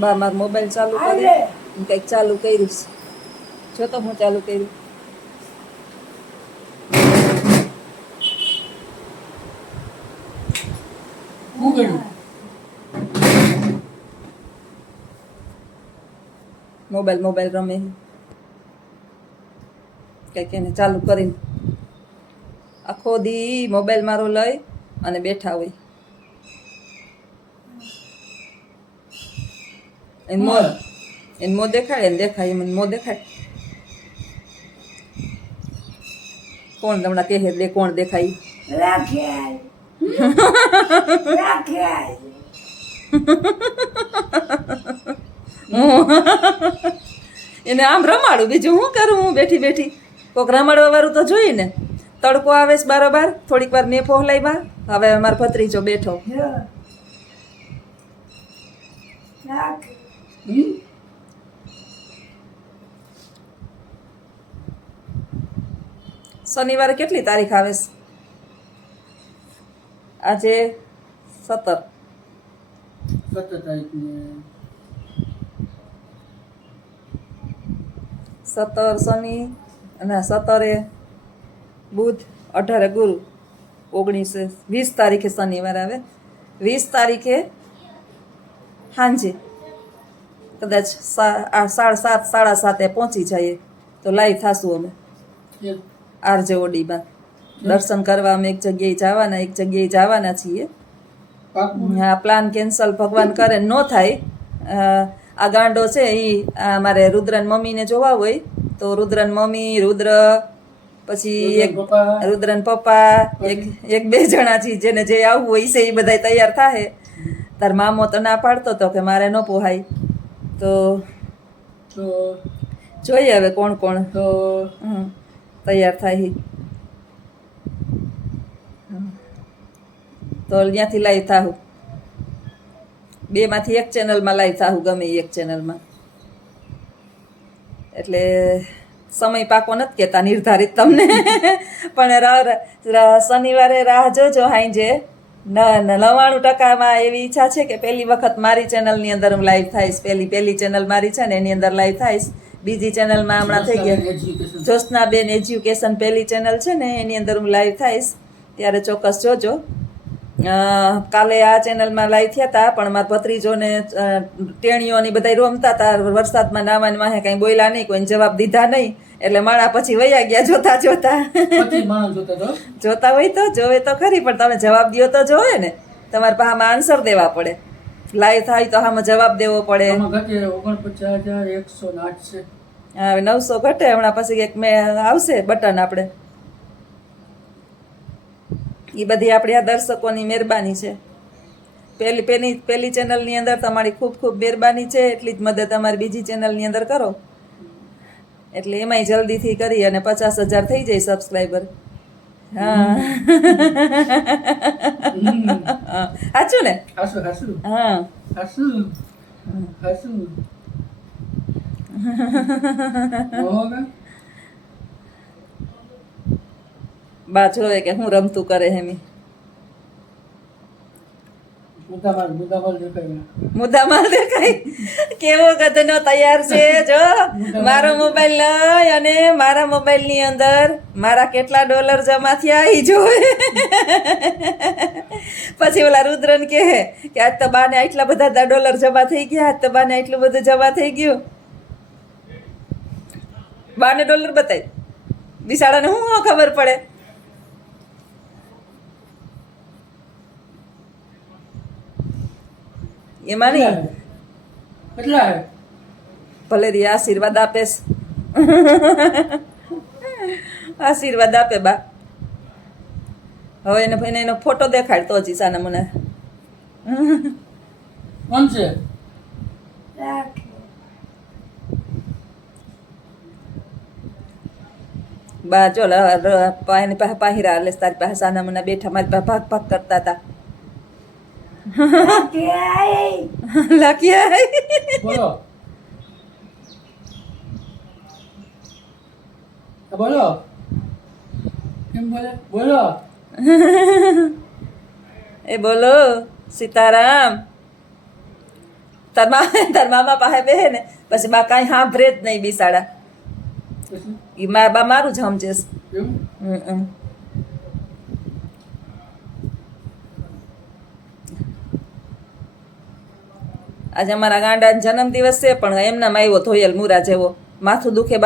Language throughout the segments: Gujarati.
બા મારો મોબાઈલ ચાલુ કરી કંઈક ચાલુ કર્યું છે. જો તો હું ચાલુ કર્યું. મોબાઈલ રમે કંઈક એને ચાલુ કરીને આખો દી મોબાઈલ મારો લઈ અને બેઠા હોય. એને મો દેખાડે ને દેખાય એમ મો દેખાય. કોણ તમને કહે દે કોણ દેખાય? એને આમ રમાડું, બીજું શું કરું હું બેઠી બેઠી? કોક રમાડવા વાળું તો જોઈએ ને. તડકો આવે છે બારોબાર, થોડીક વાર મેં ફોહલાવ્યા. હવે અમારો ભત્રીજો બેઠો. શનિવારે કેટલી તારીખ આવે છે? આજે 17 શનિ અને 17 બુધ, 18 ગુરુ, 19 20 તારીખે શનિવાર આવે. 20 તારીખે સાંજે કદાચ 7:30 7:30 પહોંચી જઈએ તો લાઈવ થાશું અમે આરજે ઓડીમાં. દર્શન કરવા અમે એક જગ્યાએ જવાના છીએ. હા, પ્લાન કેન્સલ ભગવાન કરે ન થાય. આ ગાંડો છે એ મારે રુદ્રન મમ્મીને જોવા હોય તો રુદ્રન મમ્મી, રુદ્ર, પછી એક રુદ્રન પપ્પા, એક બે જણા છે જેને જે આવવું હોય છે એ બધા તૈયાર થાય. તાર મામો તો ના પાડતો હતો કે મારે ન પોહાય. તો જોઈએ હવે કોણ કોણ તો તૈયાર થાય. તો ત્યાંથી લાઈવ થાવું. 2 માંથી એક ચેનલમાં લાઈવ થાવું, ગમે એક ચેનલમાં. એટલે સમય પાકો નથી કહેતા નિર્ધારિત તમને, પણ શનિવારે રાહ જોજો. હાંજે 99% એવી ઈચ્છા છે કે પહેલી વખત મારી ચેનલની અંદર હું લાઈવ થઈશ. પહેલી ચેનલ મારી છે ને એની અંદર લાઈવ થઈશ. બીજી ચેનલમાં હમણાં થઈ ગયા જ્યોત્સનાબેન એજ્યુકેશન પહેલી ચેનલ છે ને એની અંદર હું લાઈવ થઈશ. ત્યારે ચોક્કસ જોજો. કાલે આ ચેનલમાં લાઈવ થયા હતા પણ મારા ભત્રીજોને ટેણીઓની બધા રમતા હતા. વરસાદમાં નાવાની વાહે કાંઈ બોલ્યા નહીં, કોઈને જવાબ દીધા નહીં. એટલે માણા પછી વયા ગયા જોતા હોય તો જોવે તો ખરી, પણ તમે જવાબ દો તો જોવે ને. તમારે પાસેમાં આન્સર દેવા પડે. લાઈવ થાય તો આમાં જવાબ દેવો પડે. 49,108 છે. હા, 900 ઘટે હમણાં. પછી એક મેં આવશે બટન આપણે. એ બધી આપણી આ દર્શકોની મહેરબાની છે. પહેલી ચેનલની અંદર તમારી ખૂબ ખૂબ મહેરબાની છે. એટલી જ મદદ અમારી બીજી ચેનલની અંદર કરો એટલે એમાંય જલ્દીથી કરી અને 50,000 થઈ જાય સબસ્ક્રાઈબર. હા, સાચું ને? હા, બા જોવે કે હું રમતું કરે હેમી. મુદ્દામાલ દેખાય. કેવો ગધનો તૈયાર છે જો. મારો મોબાઈલ લઈ અને મારા મોબાઈલની અંદર મારા કેટલા ડોલર જમા થયા એ જોવે. પછી ઓલા રુદ્રન કહે કે આજ તો બાને આટલા બધા ડોલર જમા થઈ ગયા, આજ તો બાને આટલું બધું જમા થઈ ગયું. બાને ડોલર બતાય, બિસાડાને શું ખબર પડે? એમાં નહીં ભલે રી આશીર્વાદ આપે. આશીર્વાદ આપે બા. હવે એને એનો ફોટો દેખાડ તો જ સાના મને. કોણ છે? બા જો એની પાસે પાહિરા એટલે તારી પાસે સાના મને બેઠા મારી પાસે ભાગ ભાગ કરતા હતા. લાકિયા બોલો બોલો કેમ બોલો એ બોલો સીતારામ. તાર મામા પાસે બેહે ને પછી બા કાંઈ સાંભળે જ નહીં બિસાડા. પછી એ બા મારું જ સમજેશ. એવું આજે અમારા ગાંડાનો જન્મદિવસ છે પણ એમનામાં આવ્યો ધોયેલ મુરા જેવો. માથું દુખે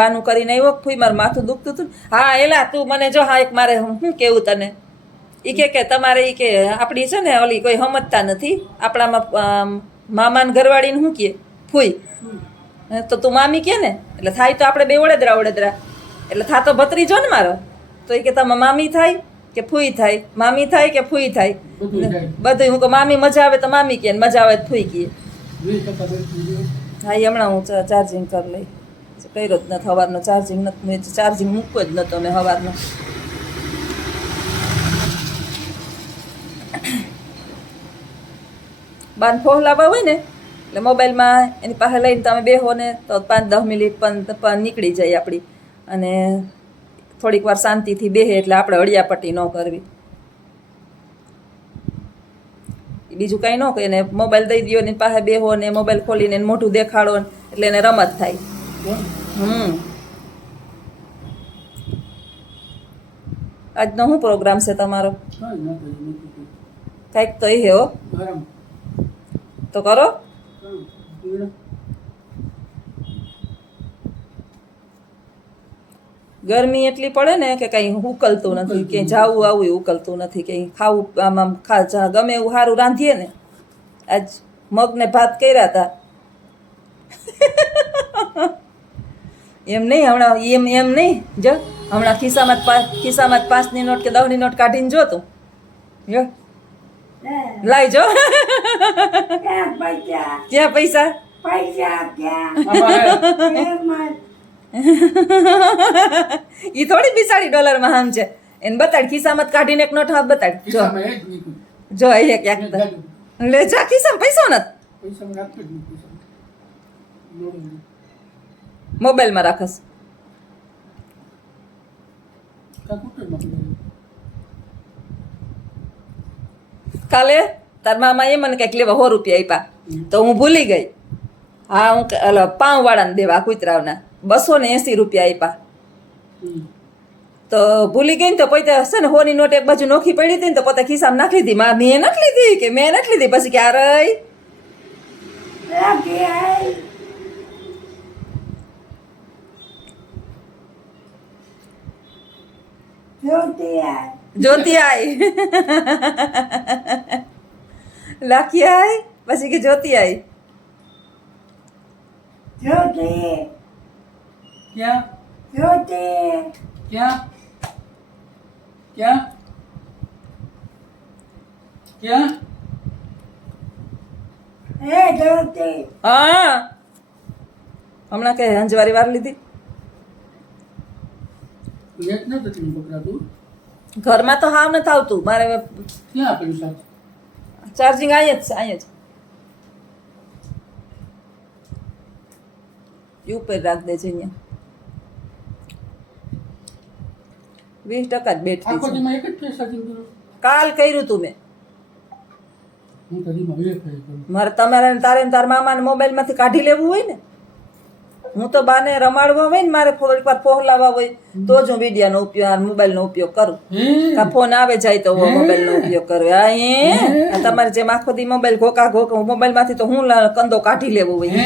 બાનું કરીને આવ્યો. ફૂઈ મારું માથું દુખતું હતું. હા એલા તું મને જો હા એક મારે શું કેવું તને એ કે તમારે એ કે આપણી છે ને ઓલી કોઈ સમજતા નથી આપણામાં મામાને ઘરવાળીને શું કહે ફૂઈ તો તું મામી કે ને એટલે થાય તો આપણે બે ઓળેદરા એટલે થાતો ભત્રીજો ને મારો તો એ કે તમે મામી થાય કે ફૂઈ થાય મામી થાય કે ફૂઈ થાય બધું થાય. બધું હું કહું મામી મજા આવે તો મામી કે ને મજા આવે તો ફૂઈ કહે. 20% બેટરી છે. હા એ હમણાં હું ચાર્જિંગ કરી લઈ કર્યો જ નથી સવારનો ચાર્જિંગ નથી ચાર્જિંગ મૂકવો જ નહોતો મેં સવારનો. બાન ફોહલાવા હોય ને એટલે મોબાઈલમાં એની પાસે લઈને તમે બેહો ને તો 5-10 મિનિટ પણ નીકળી જાય આપણી અને થોડીક વાર શાંતિથી બેહે એટલે આપણે અડિયાપટ્ટી ન કરવી. બીજું કાંઈ ન કહે ને મોબાઈલ દઈ દો ને પાસે બેહો ને મોબાઈલ ખોલીને એને મોઢું દેખાડો ને એટલે એને રમત થાય. આજનો શું પ્રોગ્રામ છે તમારો? કાંઈ ના કર્યું નથી. કાંઈક તો એ હો આરામ. તો કરો. કાંઈ. ગરમી એટલી પડે ને કે કંઈ ઉકલતું નથી ક્યાંય જાવું આવું ઉકલતું નથી ક્યાંય ખાવું આમ ગમે એવું સારું રાંધીએ ને. આજ મગને ભાત કર્યા હતા એમ નહીં હમણાં એમ નહીં જો હમણાં ખિસ્સામાં જ 5ની નોટ કે 10ની નોટ કાઢીને જોતું જો લાઈ જો ક્યાં પૈસા ઈ થોડી બિસાડી ડોલરમાં આમ છે એને બતાડ ખિસ્સામાં જ કાઢીને એક નોટ હાથ બતાડ જો ખિસ્સામાં એ જ નીકળ્યું. જો એ ક્યાંક તો લે જા ખિસ્સામાં પૈસા નથી પૈસામાં રાખતો જ નહીં ખિસ્સામાં. નોંધ. મોબાઈલમાં રાખસ કાં કૂટરમાં પડી. કાલે તાર મામા એ મને કંઈક લેવા 100 રૂપિયા આપ્યા તો હું ભૂલી ગઈ. હા હું પાઉં વાળાને દેવા કૂતરાવના 280 રૂપિયા આપ્યા તો ભૂલી ગઈ ને તો પોતે હશે ને 100ની નોટ એક બાજુ નોખી પડી હતી ને તો પોતે ખિસ્સામાં નાખી દીધી મેં નથી લીધી કે મેં નથી લીધી પછી કે આ રહી જ્યોતિ આઈ લાખી આઈ પછી કે જ્યોતિ આઈ ક્યાં ક્યાં ક્યાં ક્યાં હા હમણાં કે હંજવારી વાર લીધી નેટ ન થતી પકડાતું. ઘરમાં તો હાવ નથી આવતું મારે ક્યાં આપેલું સાહેબ? ચાર્જિંગ અહીંયા જ ઉપર રાખ દેજે અહીંયા 20% જ બેટરી આખો છે દીમાં એક જ ફેર ચાર્જિંગ કરું. કાલ કર્યું તું મેં હું તો દીમાં એક ફેર કરું. મારે તમારે ને તારે ને તારા મામાને મોબાઈલમાંથી કાઢી લેવું હોય ને હું તો બાને રમાડવા હોય ને મારે થોડીક વાર ફોહલાવા હોય તો જ હું વિડીયાનો ઉપયોગ મોબાઈલનો ઉપયોગ કરું. કા ફોન આવે જાય તો મોબાઈલનો ઉપયોગ કરું. આ તમારે જેમ આખો દી મોબાઈલ ઘોકા મોબાઈલમાંથી તો હું કંદો કાઢી લેવો હોય.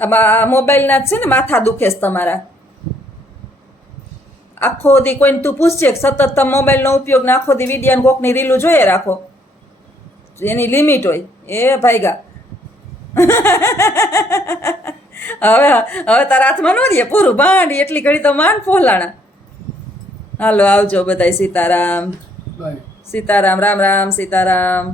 આમાં મોબાઈલના જ છે ને માથા દુખે છે તમારા આખો દી કોઈને તું પૂછશે કે સતત તમે મોબાઈલનો ઉપયોગ ને આખો દી વિડીયાને કોકની રીલું જોઈએ રાખો એની લિમિટ હોય એ ભાઈગા હવે તારા હાથમાં ન દે પૂરું ભાંડી એટલી ઘડી તો માંડ ફોલાણા. હાલો આવજો બધાય સીતારામ બાય. સીતારામ રામ રામ સીતારામ.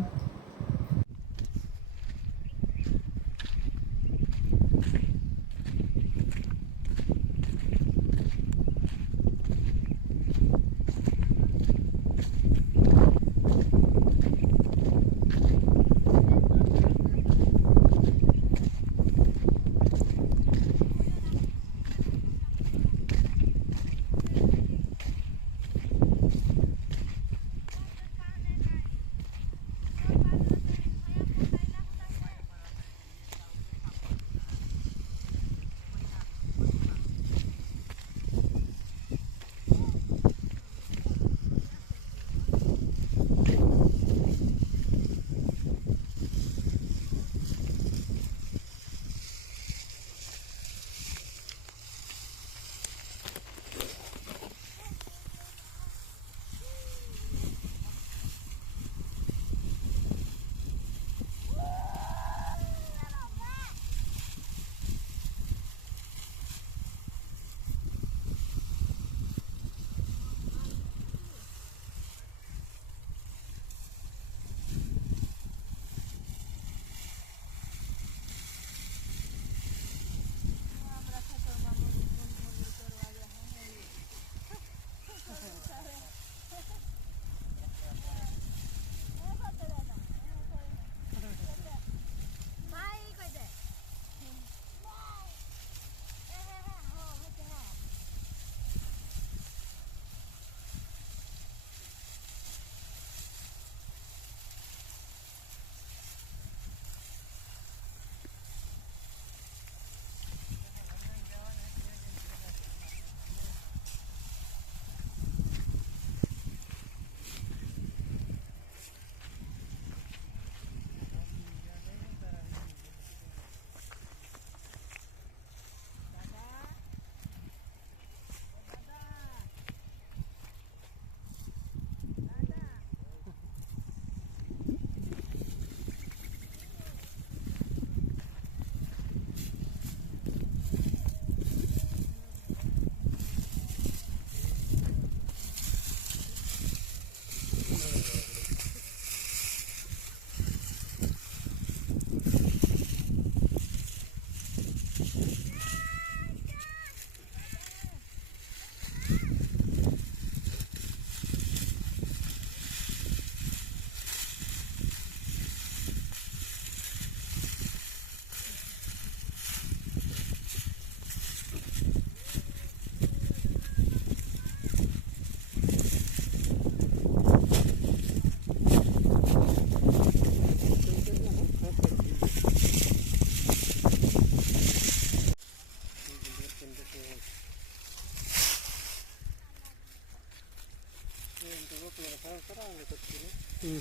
હમ.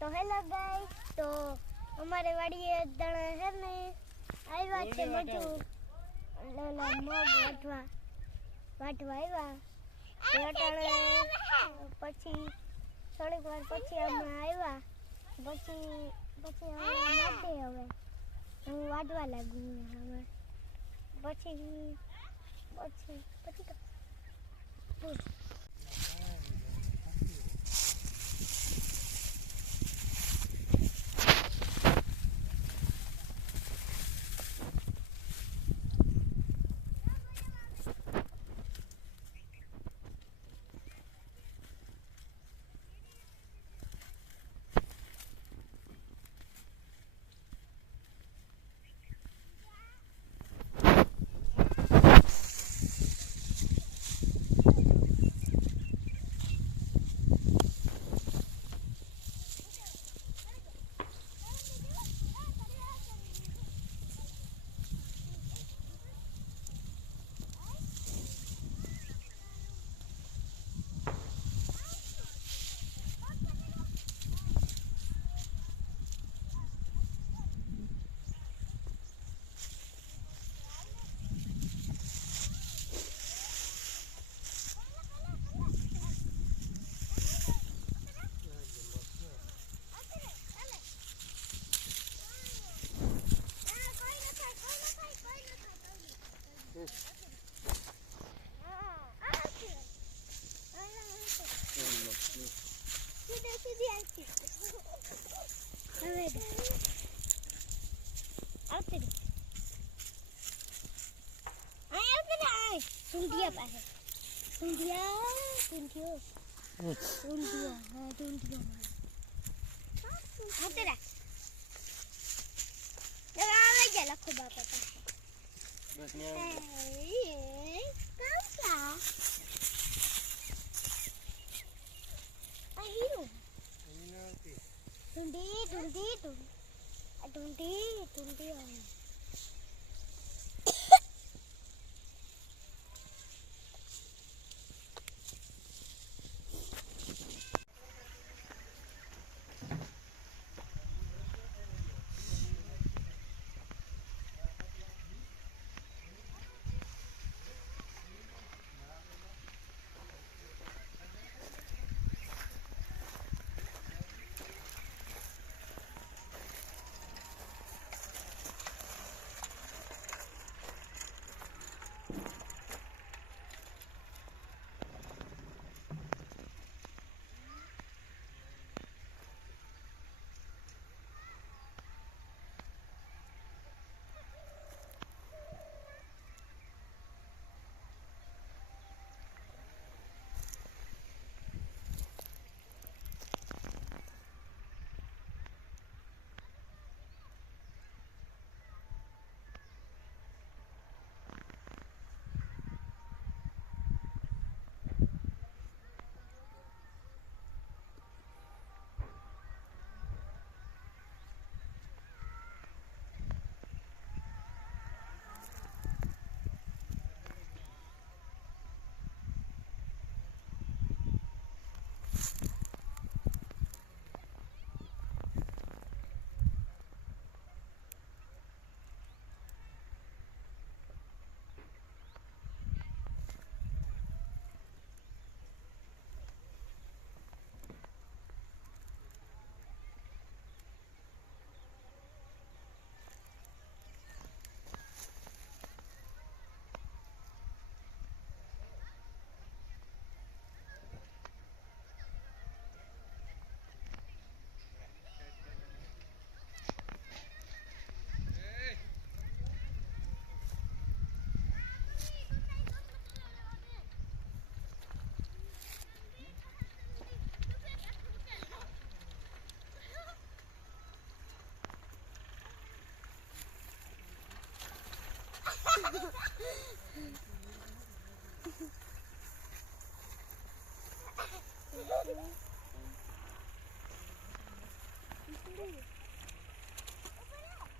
તો હેલો ગાઈસ, તો અમારે વાડીએ દાણા હે ને આવ્યા છે બધું મગ વાટવા આવ્યા તો અટાણે પછી થોડીક વાર પછી અમે આવ્યા પછી અમે વાટે હવે હું વાટવા લાગુ હવે પછી Tundia પાસે tundia આતે રાખ આવે છે લખો બાપા પાસે બસ ને કાંસા આ હીરો ટુંડી